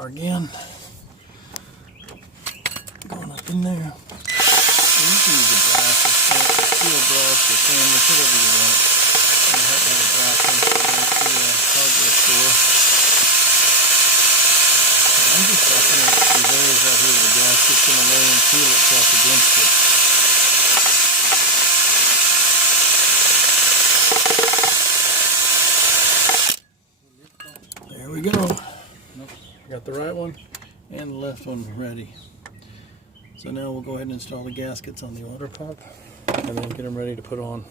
are again. Going up in there. So you can use a brush, a steel brush, or canvas, whatever you want. And help me with dropping to the hardware store. I'm just dropping it these areas right here where the gasket's going to lay and seal itself against it. There we go. Got the right one and the left one ready. So now we'll go ahead and install the gaskets on the water pump and then get them ready to put on.